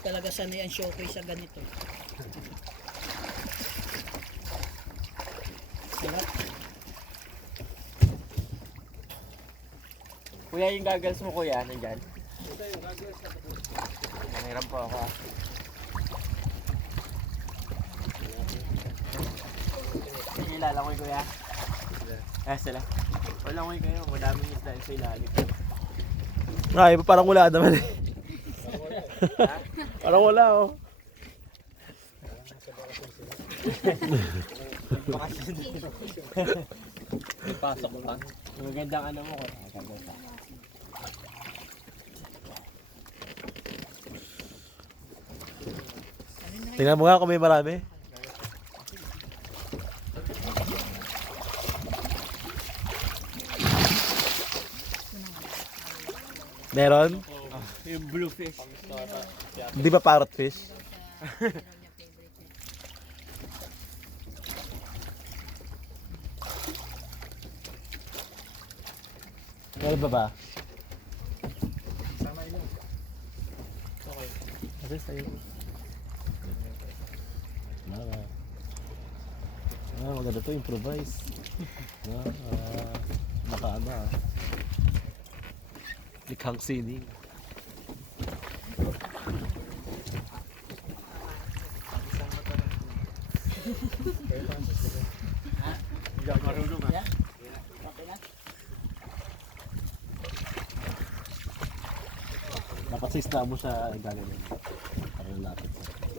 talaga sanay ang showcase sa ganito. Sarap. Kuya, yung goggles mo kuya, nandyan. Nangiram po ako ah. Nakilala ko yung kuya. Ah, sila. Wala ko yung kayo, madaming isda yun sa ilalim. Ay, parang wala naman eh. Parang wala oh. Pasok pa. Yung magandang ano mo ko. Tingnan mo nga kung may marami. Meron? Yung bluefish. Di ba parrot fish? Meron ba ba? Ate, sa'yo. Mara. Ah, maganda to, improvise. Ah, ah, naka ano ah. Likhang sining. Hindi ako marunong ah. Dapat sa isla mo siya galing. Para lapit sa.